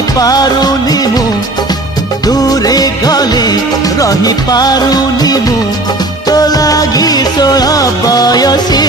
रही पारुनी मु दूरे गले रही पारुनी मु तो लागी 16 बयसी